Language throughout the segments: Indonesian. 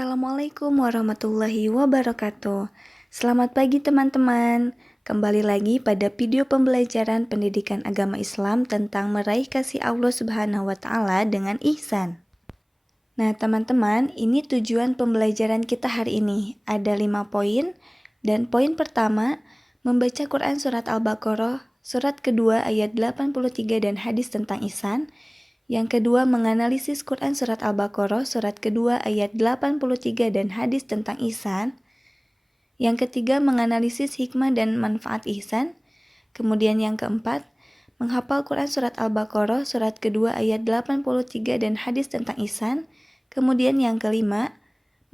Assalamualaikum warahmatullahi wabarakatuh. Selamat pagi teman-teman. Kembali lagi pada video pembelajaran pendidikan agama Islam tentang meraih kasih Allah Subhanahu wa taala dengan ihsan. Nah, teman-teman, ini tujuan pembelajaran kita hari ini. Ada 5 poin dan poin pertama membaca Quran surat Al-Baqarah surat kedua ayat 83 dan hadis tentang ihsan. Yang kedua, menganalisis Quran Surat Al-Baqarah Surat kedua ayat 83 dan hadis tentang ihsan. Yang ketiga, menganalisis hikmah dan manfaat ihsan. Kemudian yang keempat, menghafal Quran Surat Al-Baqarah Surat kedua ayat 83 dan hadis tentang ihsan. Kemudian yang kelima,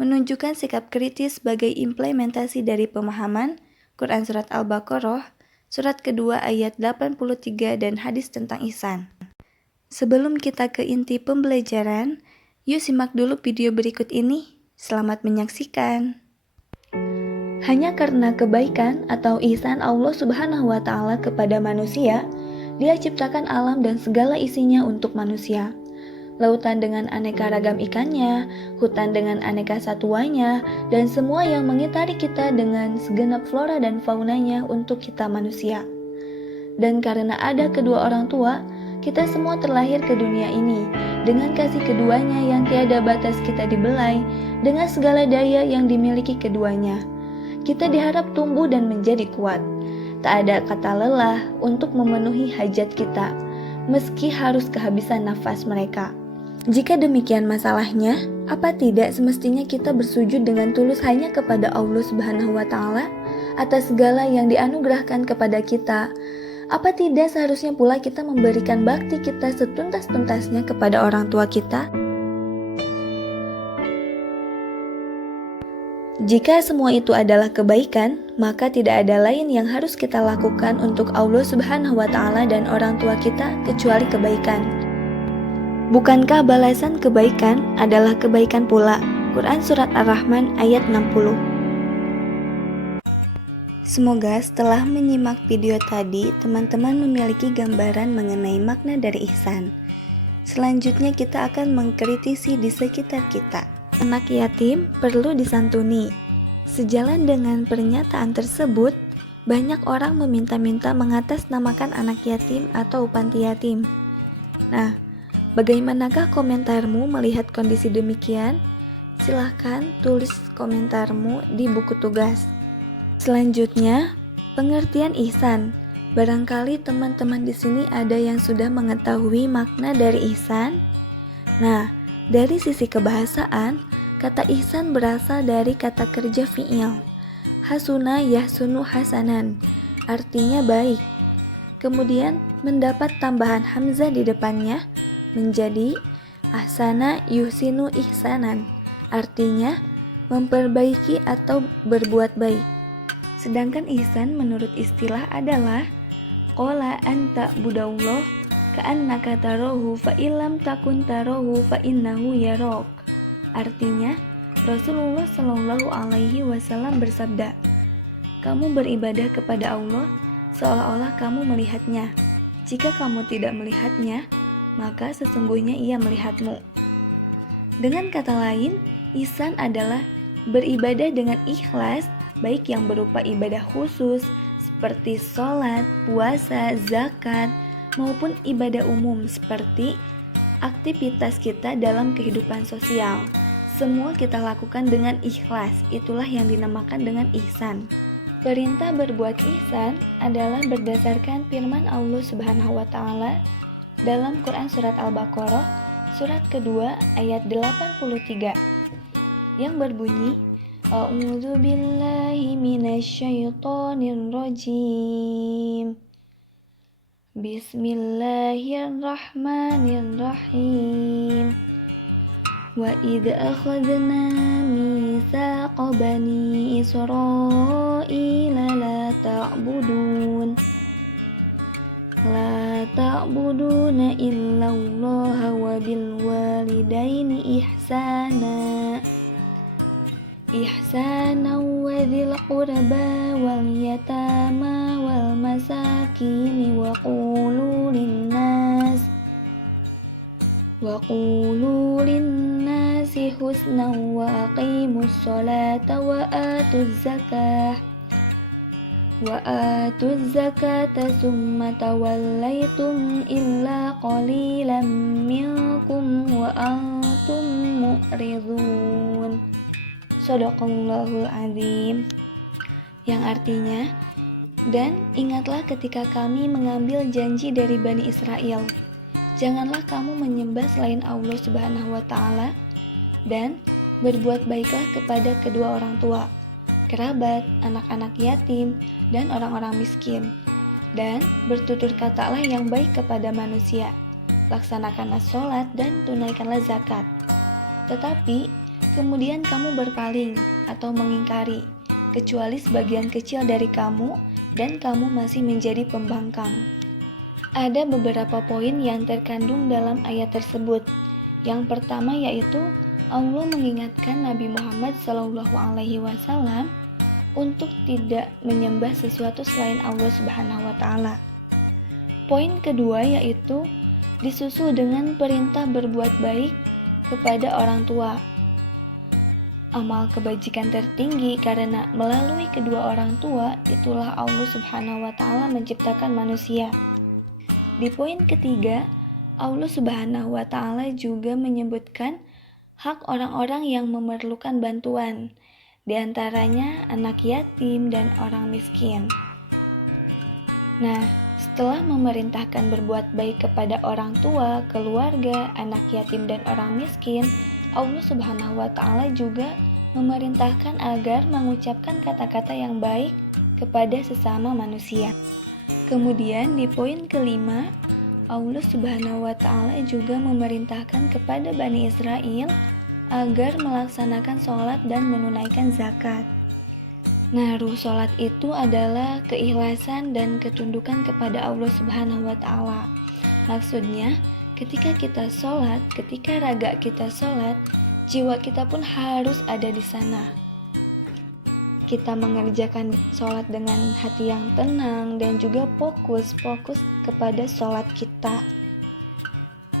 menunjukkan sikap kritis sebagai implementasi dari pemahaman Quran Surat Al-Baqarah Surat kedua ayat 83 dan hadis tentang ihsan. Sebelum kita ke inti pembelajaran, yuk simak dulu video berikut ini. Selamat menyaksikan. Hanya karena kebaikan atau ihsan Allah Subhanahu wa taala kepada manusia, Dia ciptakan alam dan segala isinya untuk manusia. Lautan dengan aneka ragam ikannya, hutan dengan aneka satuannya, dan semua yang mengitari kita dengan segenap flora dan faunanya untuk kita manusia. Dan karena ada kedua orang tua, kita semua terlahir ke dunia ini dengan kasih keduanya yang tiada batas kita dibelai dengan segala daya yang dimiliki keduanya. Kita diharap tumbuh dan menjadi kuat. Tak ada kata lelah untuk memenuhi hajat kita, meski harus kehabisan nafas mereka. Jika demikian masalahnya, apa tidak semestinya kita bersujud dengan tulus hanya kepada Allah Subhanahu wa taala atas segala yang dianugerahkan kepada kita? Apa tidak seharusnya pula kita memberikan bakti kita setuntas-tuntasnya kepada orang tua kita? Jika semua itu adalah kebaikan, maka tidak ada lain yang harus kita lakukan untuk Allah Subhanahu wa taala dan orang tua kita kecuali kebaikan. Bukankah balasan kebaikan adalah kebaikan pula? Quran Surat Ar-Rahman ayat 60. Semoga setelah menyimak video tadi, teman-teman memiliki gambaran mengenai makna dari ihsan. Selanjutnya kita akan mengkritisi di sekitar kita. Anak yatim perlu disantuni. Sejalan dengan pernyataan tersebut, banyak orang meminta-minta mengatasnamakan anak yatim atau panti yatim. Nah, bagaimanakah komentarmu melihat kondisi demikian? Silahkan tulis komentarmu di buku tugas. Selanjutnya, pengertian ihsan. Barangkali teman-teman di sini ada yang sudah mengetahui makna dari ihsan. Nah, dari sisi kebahasaan, kata ihsan berasal dari kata kerja fi'il. Hasuna yahsunu hasanan, artinya baik. Kemudian mendapat tambahan hamzah di depannya menjadi ahsana yuhsinu ihsanan, artinya memperbaiki atau berbuat baik. Sedangkan ihsan menurut istilah adalah qala anta budallah ka'annaka tarahu fa illam takun tarahu fa innahu yarak. Artinya, Rasulullah Shallallahu alaihi wasallam bersabda, kamu beribadah kepada Allah seolah-olah kamu melihatnya. Jika kamu tidak melihatnya, maka sesungguhnya Ia melihatmu. Dengan kata lain, ihsan adalah beribadah dengan ikhlas, baik yang berupa ibadah khusus seperti sholat, puasa, zakat, maupun ibadah umum seperti aktivitas kita dalam kehidupan sosial. Semua kita lakukan dengan ikhlas, itulah yang dinamakan dengan ihsan. Perintah berbuat ihsan adalah berdasarkan firman Allah Subhanahu wa taala dalam Quran Surat Al-Baqarah Surat kedua ayat 83 yang berbunyi, A'udzu billahi minasyaitonir rajim. Bismillahirrahmanirrahim. Wa idza akhadna mitsaqa bani Israila la ta'buduna illallaha wa bil walidaini ihsana wa dzil qurba wal yatama wal masakin wa qulu linnasi husna wa aqimus sholata wa atuz zakata summa tawallaitum illa qalilan minkum wa antum mu'ridun. Shadaqallahul azim. Yang artinya, dan ingatlah ketika kami mengambil janji dari Bani Israel, janganlah kamu menyembah selain Allah Subhanahu wa Ta'ala, dan berbuat baiklah kepada kedua orang tua, kerabat, anak-anak yatim, dan orang-orang miskin, dan bertutur katalah yang baik kepada manusia, laksanakanlah sholat dan tunaikanlah zakat. Tetapi kemudian kamu berpaling atau mengingkari, kecuali sebagian kecil dari kamu, dan kamu masih menjadi pembangkang. Ada beberapa poin yang terkandung dalam ayat tersebut. Yang pertama yaitu Allah mengingatkan Nabi Muhammad SAW untuk tidak menyembah sesuatu selain Allah Subhanahu wa Ta'ala. Poin kedua yaitu disusul dengan perintah berbuat baik kepada orang tua. Amal kebajikan tertinggi karena melalui kedua orang tua itulah Allah Subhanahu wa Ta'ala menciptakan manusia. Di poin ketiga, Allah Subhanahu wa Ta'ala juga menyebutkan hak orang-orang yang memerlukan bantuan, di antaranya anak yatim dan orang miskin. Nah, setelah memerintahkan berbuat baik kepada orang tua, keluarga, anak yatim dan orang miskin, Allah Subhanahu wa Ta'ala juga memerintahkan agar mengucapkan kata-kata yang baik kepada sesama manusia. Kemudian di poin kelima, Allah Subhanahu wa Ta'ala juga memerintahkan kepada Bani Israel agar melaksanakan sholat dan menunaikan zakat. Nah, ruh sholat itu adalah keikhlasan dan ketundukan kepada Allah Subhanahu wa Ta'ala. Maksudnya, ketika kita sholat, ketika raga kita sholat, jiwa kita pun harus ada di sana. Kita mengerjakan sholat dengan hati yang tenang dan juga fokus kepada sholat kita.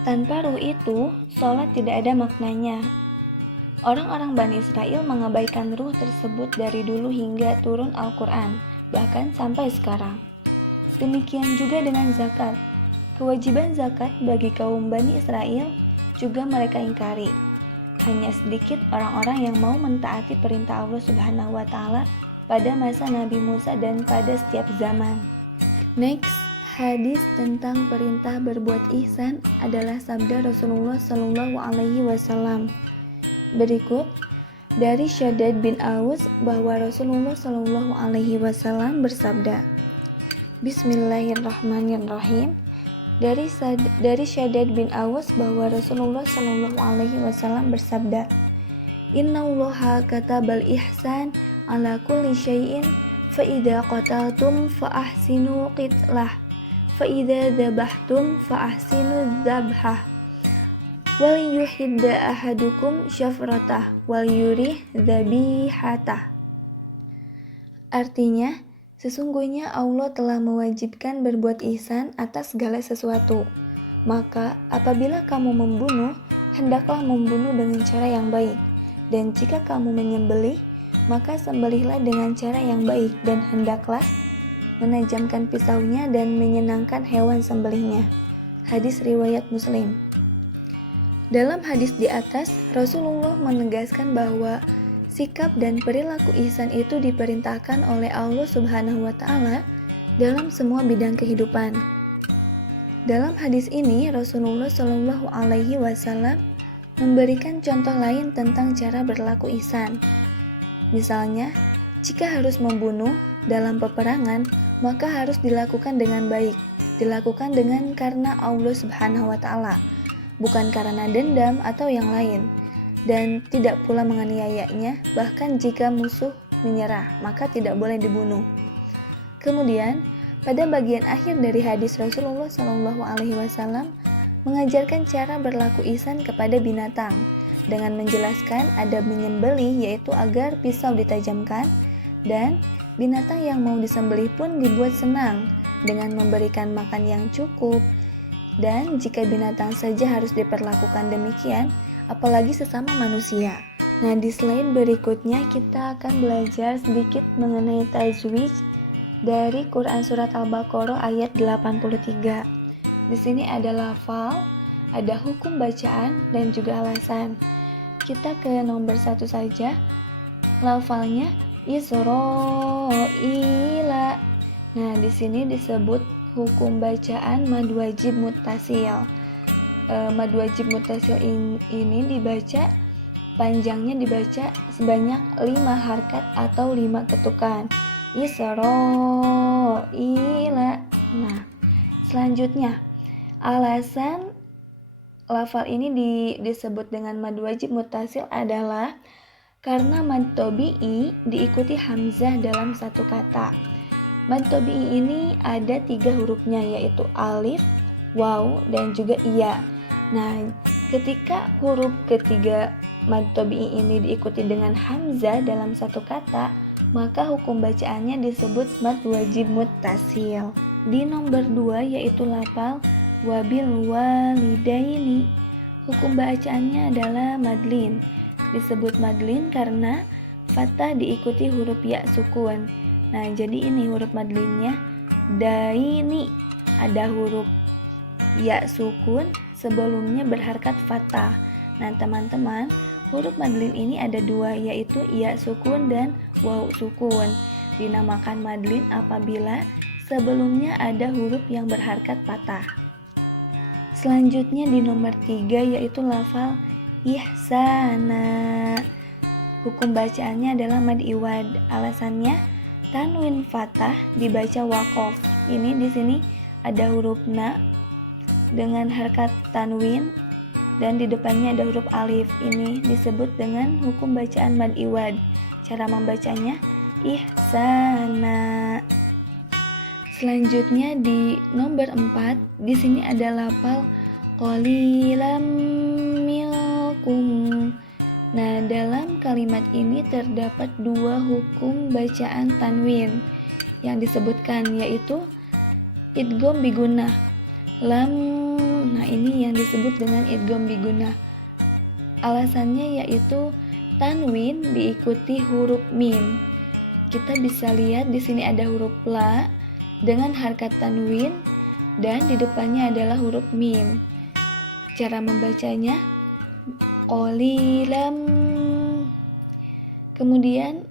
Tanpa ruh itu, sholat tidak ada maknanya. Orang-orang Bani Israel mengabaikan ruh tersebut dari dulu hingga turun Al-Quran, bahkan sampai sekarang. Demikian juga dengan zakat. Kewajiban zakat bagi kaum Bani Israel juga mereka ingkari. Hanya sedikit orang-orang yang mau mentaati perintah Allah Subhanahu wa Ta'ala pada masa Nabi Musa dan pada setiap zaman. Next, hadis tentang perintah berbuat ihsan adalah sabda Rasulullah SAW. Berikut dari Syaddad bin Aus bahwa Rasulullah SAW bersabda, Bismillahirrahmanirrahim. Dari Syaddad bin Aus bahwa Rasulullah SAW bersabda, Innallaha katabal ihsan ala kulli syai'in fa idza qataltum fa ahsinu qitlah fa idza dzabhtum fa ahsinu dzabhah wal yuhidda ahadukum syafratah wal yurih dzabihatah. Artinya, sesungguhnya Allah telah mewajibkan berbuat ihsan atas segala sesuatu. Maka apabila kamu membunuh, hendaklah membunuh dengan cara yang baik. Dan jika kamu menyembelih, maka sembelihlah dengan cara yang baik dan hendaklah menajamkan pisaunya dan menyenangkan hewan sembelihnya. Hadis riwayat Muslim. Dalam hadis di atas, Rasulullah menegaskan bahwa sikap dan perilaku ihsan itu diperintahkan oleh Allah Subhanahu wa Ta'ala dalam semua bidang kehidupan. Dalam hadis ini, Rasulullah SAW memberikan contoh lain tentang cara berlaku ihsan. Misalnya, jika harus membunuh dalam peperangan, maka harus dilakukan dengan baik, dilakukan dengan karena Allah Subhanahu wa Ta'ala, bukan karena dendam atau yang lain. Dan tidak pula menganiayanya, bahkan jika musuh menyerah, maka tidak boleh dibunuh. Kemudian, pada bagian akhir dari hadis Rasulullah SAW mengajarkan cara berlaku ihsan kepada binatang dengan menjelaskan adab menyembelih, yaitu agar pisau ditajamkan dan binatang yang mau disembelih pun dibuat senang dengan memberikan makan yang cukup. Dan jika binatang saja harus diperlakukan demikian, apalagi sesama manusia. Nah, di slide berikutnya kita akan belajar sedikit mengenai tajwid dari Quran Surat Al-Baqarah ayat 83. Di sini ada lafal, ada hukum bacaan, dan juga alasan. Kita ke nomor 1 saja. Lafalnya Israila. Nah, di sini disebut hukum bacaan mad wajib muttasil. Mad wajib muttasil ini dibaca, panjangnya dibaca sebanyak 5 harkat atau 5 ketukan. Israila. Nah, selanjutnya alasan lafal ini disebut dengan mad wajib muttasil adalah karena mad tabi'i diikuti hamzah dalam satu kata. Mad tabi'i ini ada 3 hurufnya, yaitu alif, waw, dan juga iya. Nah, ketika huruf ketiga mad tabi'i ini diikuti dengan hamzah dalam satu kata, maka hukum bacaannya disebut mad wajib muttasil. Di nomor 2 yaitu lafal wabil walidaini. Hukum bacaannya adalah madlin. Disebut madlin karena fathah diikuti huruf ya sukun. Nah, jadi ini huruf madlinnya daini. Ada huruf ya sukun, sebelumnya berharkat fathah. Nah, teman-teman, huruf madlin ini ada 2, yaitu ya sukun dan waw sukun. Dinamakan madlin apabila sebelumnya ada huruf yang berharkat fathah. Selanjutnya di nomor 3 yaitu lafal ihsana. Hukum bacaannya adalah mad iwad. Alasannya tanwin fathah dibaca waqaf. Ini di sini ada huruf na dengan harkat tanwin dan di depannya ada huruf alif. Ini disebut dengan hukum bacaan mad iwad. Cara membacanya ihsana. Selanjutnya di nomor 4, di sini ada lafal qalilam minkum. Nah, dalam kalimat ini terdapat 2 hukum bacaan tanwin yang disebutkan, yaitu idgham bigunah. Lam, nah ini yang disebut dengan idgham bigunah. Alasannya yaitu tanwin diikuti huruf mim. Kita bisa lihat di sini ada huruf la dengan harkat tanwin dan di depannya adalah huruf mim. Cara membacanya qalilam. Kemudian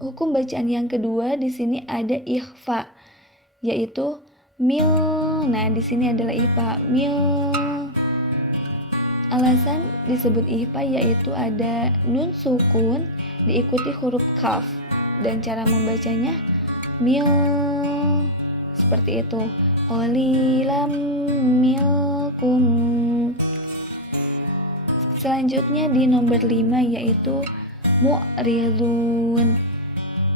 hukum bacaan yang kedua di sini ada ikhfa, yaitu mil. Nah, di sini adalah ikhfa mil. Alasan disebut ikhfa yaitu ada nun sukun diikuti huruf kaf dan cara membacanya mil. Seperti itu. Qalilam milkum. Selanjutnya di nomor 5 yaitu mu'ridun.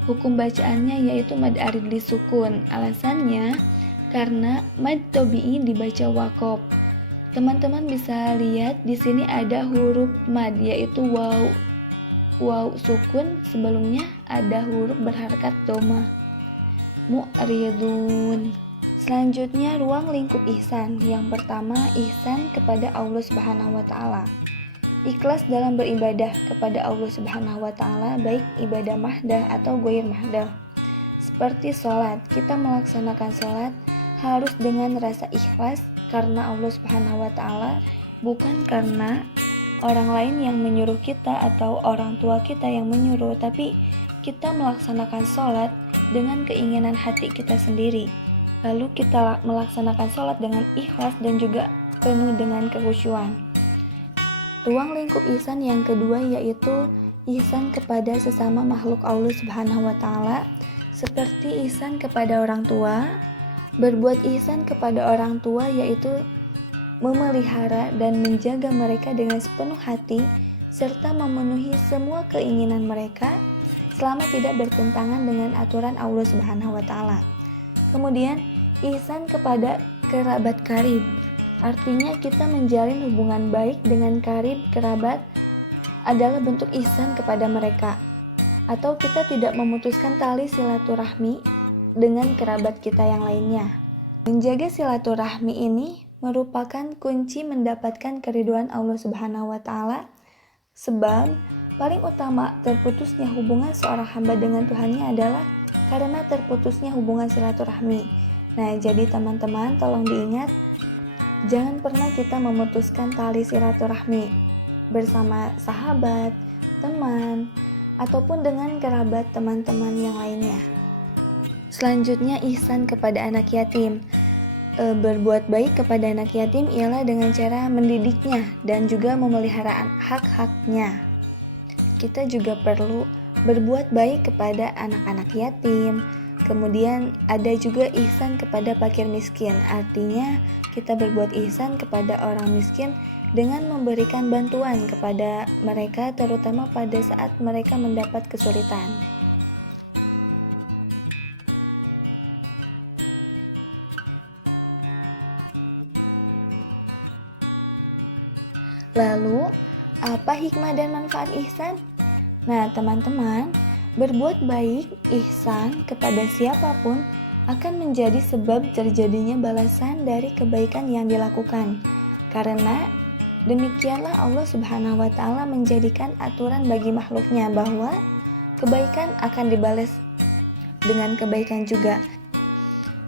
Hukum bacaannya yaitu mad arid disukun. Alasannya karena mad tabi'i dibaca waqaf. Teman-teman bisa lihat di sini ada huruf mad yaitu waw. Waw sukun, sebelumnya ada huruf berharkat dhamma. Mu'ridun. Selanjutnya ruang lingkup ihsan. Yang pertama, ihsan kepada Allah Subhanahu wa taala. Ikhlas dalam beribadah kepada Allah Subhanahu wa taala, baik ibadah mahdah atau ghair mahdah. Seperti sholat, kita melaksanakan sholat harus dengan rasa ikhlas karena Allah Subhanahu wa taala, bukan karena orang lain yang menyuruh kita atau orang tua kita yang menyuruh, tapi kita melaksanakan sholat dengan keinginan hati kita sendiri. Lalu kita melaksanakan sholat dengan ikhlas dan juga penuh dengan kekhusyuan. Ruang lingkup ihsan yang kedua yaitu ihsan kepada sesama makhluk Allah Subhanahu wa taala, seperti ihsan kepada orang tua. Berbuat ihsan kepada orang tua yaitu memelihara dan menjaga mereka dengan sepenuh hati serta memenuhi semua keinginan mereka selama tidak bertentangan dengan aturan Allah Subhanahu wa taala. Kemudian ihsan kepada kerabat karib, artinya kita menjalin hubungan baik dengan karib kerabat adalah bentuk ihsan kepada mereka, atau kita tidak memutuskan tali silaturahmi dengan kerabat kita yang lainnya. Menjaga silaturahmi ini merupakan kunci mendapatkan keriduan Allah Subhanahu wa Ta'ala, sebab paling utama terputusnya hubungan seorang hamba dengan Tuhannya adalah karena terputusnya hubungan silaturahmi. Nah, jadi teman-teman tolong diingat, jangan pernah kita memutuskan tali silaturahmi bersama sahabat, teman, ataupun dengan kerabat teman-teman yang lainnya. Selanjutnya, ihsan kepada anak yatim. Berbuat baik kepada anak yatim ialah dengan cara mendidiknya dan juga memelihara hak-haknya. Kita juga perlu berbuat baik kepada anak-anak yatim. Kemudian ada juga ihsan kepada fakir miskin. Artinya kita berbuat ihsan kepada orang miskin dengan memberikan bantuan kepada mereka, terutama pada saat mereka mendapat kesulitan. Lalu, apa hikmah dan manfaat ihsan? Nah, teman-teman, berbuat baik, ihsan kepada siapapun akan menjadi sebab terjadinya balasan dari kebaikan yang dilakukan. Karena demikianlah Allah Subhanahu wa Ta'ala menjadikan aturan bagi makhluknya bahwa kebaikan akan dibalas dengan kebaikan juga.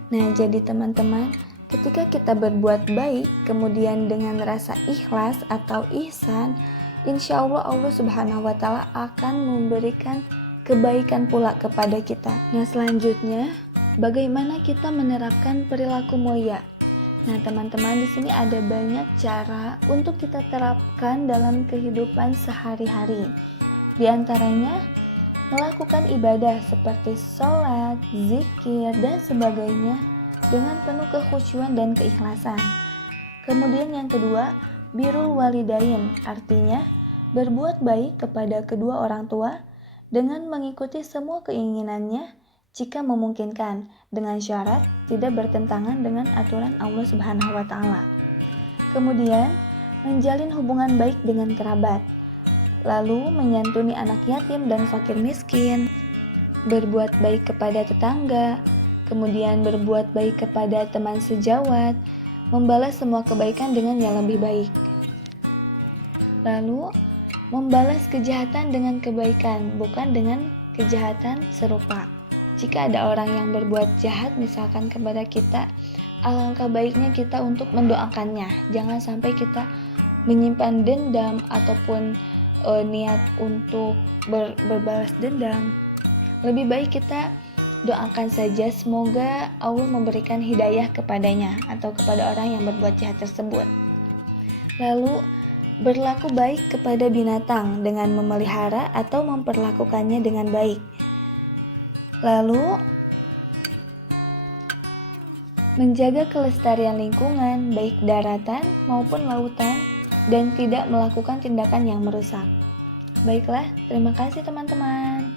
Nah, jadi teman-teman, ketika kita berbuat baik, kemudian dengan rasa ikhlas atau ihsan, insya Allah Allah Subhanahu wa Ta'ala akan memberikan kebaikan pula kepada kita. Nah, selanjutnya, bagaimana kita menerapkan perilaku mulia? Nah, teman-teman, di sini ada banyak cara untuk kita terapkan dalam kehidupan sehari-hari. Di antaranya, melakukan ibadah seperti sholat, zikir, dan sebagainya dengan penuh kekhusyuan dan keikhlasan. Kemudian yang kedua, birrul walidain, artinya berbuat baik kepada kedua orang tua dengan mengikuti semua keinginannya jika memungkinkan, dengan syarat tidak bertentangan dengan aturan Allah Subhanahu wa Ta'ala. Kemudian, menjalin hubungan baik dengan kerabat, lalu menyantuni anak yatim dan fakir miskin, berbuat baik kepada tetangga, kemudian berbuat baik kepada teman sejawat, membalas semua kebaikan dengan yang lebih baik. Lalu, membalas kejahatan dengan kebaikan, bukan dengan kejahatan serupa. Jika ada orang yang berbuat jahat misalkan kepada kita, alangkah baiknya kita untuk mendoakannya. Jangan sampai kita menyimpan dendam ataupun niat untuk berbalas dendam. Lebih baik kita doakan saja semoga Allah memberikan hidayah kepadanya atau kepada orang yang berbuat jahat tersebut. Lalu, berlaku baik kepada binatang dengan memelihara atau memperlakukannya dengan baik. Lalu, menjaga kelestarian lingkungan baik daratan maupun lautan dan tidak melakukan tindakan yang merusak. Baiklah, terima kasih teman-teman.